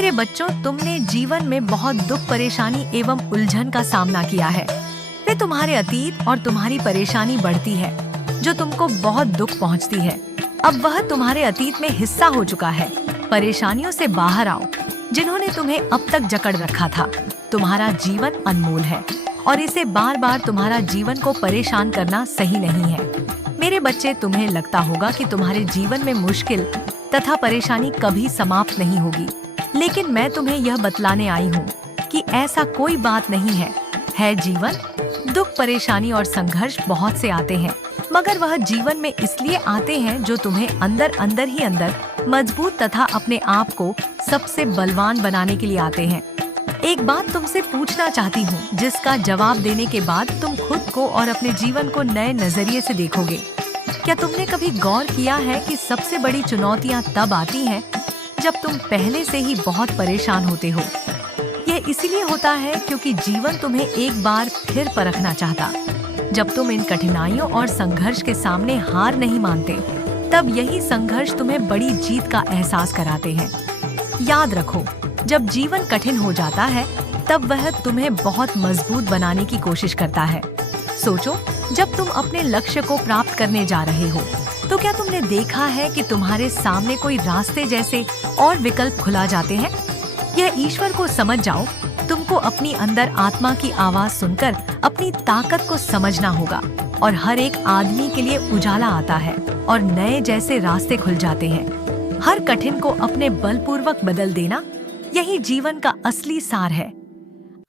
मेरे बच्चों, तुमने जीवन में बहुत दुख, परेशानी एवं उलझन का सामना किया है। वे तुम्हारे अतीत और तुम्हारी परेशानी बढ़ती है, जो तुमको बहुत दुख पहुंचती है। अब वह तुम्हारे अतीत में हिस्सा हो चुका है। परेशानियों से बाहर आओ, जिन्होंने तुम्हें अब तक जकड़ रखा था। तुम्हारा जीवन अनमोल है और इसे बार बार तुम्हारा जीवन को परेशान करना सही नहीं है। मेरे बच्चे, तुम्हें लगता होगा कि तुम्हारे जीवन में मुश्किल तथा परेशानी कभी समाप्त नहीं होगी, लेकिन मैं तुम्हें यह बतलाने आई हूँ कि ऐसा कोई बात नहीं है जीवन। दुख, परेशानी और संघर्ष बहुत से आते हैं, मगर वह जीवन में इसलिए आते हैं जो तुम्हें अंदर अंदर ही अंदर मजबूत तथा अपने आप को सबसे बलवान बनाने के लिए आते हैं। एक बात तुमसे पूछना चाहती हूँ, जिसका जवाब देने के बाद तुम खुद को और अपने जीवन को नए नजरिए से देखोगे। क्या तुमने कभी गौर किया है कि सबसे बड़ी चुनौतियाँ तब आती हैं जब तुम पहले से ही बहुत परेशान होते हो? यह इसीलिए होता है क्योंकि जीवन तुम्हें एक बार फिर परखना चाहता। जब तुम इन कठिनाइयों और संघर्ष के सामने हार नहीं मानते, तब यही संघर्ष तुम्हें बड़ी जीत का एहसास कराते हैं। याद रखो, जब जीवन कठिन हो जाता है, तब वह तुम्हें बहुत मजबूत बनाने की कोशिश करता है। सोचो, जब तुम अपने लक्ष्य को प्राप्त करने जा रहे हो, तो क्या तुमने देखा है कि तुम्हारे सामने कोई रास्ते जैसे और विकल्प खुला जाते हैं? यह ईश्वर को समझ जाओ। तुमको अपनी अंदर आत्मा की आवाज सुनकर अपनी ताकत को समझना होगा, और हर एक आदमी के लिए उजाला आता है और नए जैसे रास्ते खुल जाते हैं। हर कठिन को अपने बलपूर्वक बदल देना, यही जीवन का असली सार है।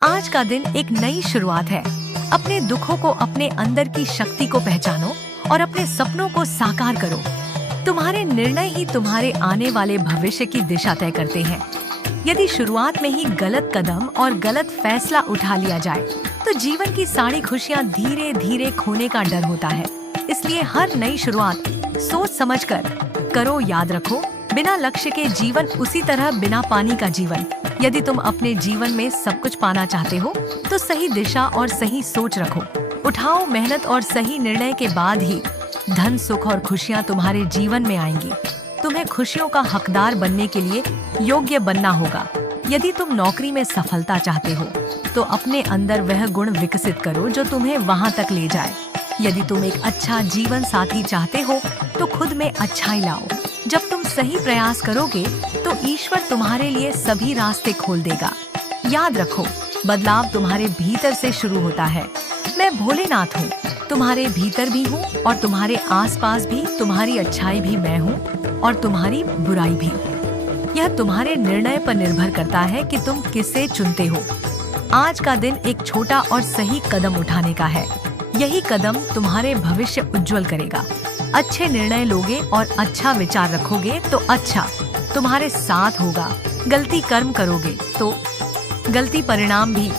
आज का दिन एक नई शुरुआत है। अपने दुखों को, अपने अंदर की शक्ति को पहचानो और अपने सपनों को साकार करो। तुम्हारे निर्णय ही तुम्हारे आने वाले भविष्य की दिशा तय करते हैं। यदि शुरुआत में ही गलत कदम और गलत फैसला उठा लिया जाए, तो जीवन की सारी खुशियां धीरे धीरे खोने का डर होता है। इसलिए हर नई शुरुआत सोच समझकर करो। याद रखो, बिना लक्ष्य के जीवन उसी तरह बिना पानी का जीवन। यदि तुम अपने जीवन में सब कुछ पाना चाहते हो, तो सही दिशा और सही सोच रखो। उठाओ मेहनत और सही निर्णय के बाद ही धन, सुख और खुशियां तुम्हारे जीवन में आएंगी। तुम्हें खुशियों का हकदार बनने के लिए योग्य बनना होगा। यदि तुम नौकरी में सफलता चाहते हो, तो अपने अंदर वह गुण विकसित करो जो तुम्हें वहां तक ले जाए। यदि तुम एक अच्छा जीवन साथी चाहते हो, तो खुद में अच्छाई लाओ। जब तुम सही प्रयास करोगे, तो ईश्वर तुम्हारे लिए सभी रास्ते खोल देगा। याद रखो, बदलाव तुम्हारे भीतर से शुरू होता है। मैं भोलेनाथ हूँ, तुम्हारे भीतर भी हूँ और तुम्हारे आसपास भी। तुम्हारी अच्छाई भी मैं हूँ और तुम्हारी बुराई भी। यह तुम्हारे निर्णय पर निर्भर करता है कि तुम किसे चुनते हो। आज का दिन एक छोटा और सही कदम उठाने का है। यही कदम तुम्हारे भविष्य उज्जवल करेगा। अच्छे निर्णय लोगे और अच्छा विचार रखोगे तो अच्छा तुम्हारे साथ होगा। गलती कर्म करोगे तो गलती परिणाम भी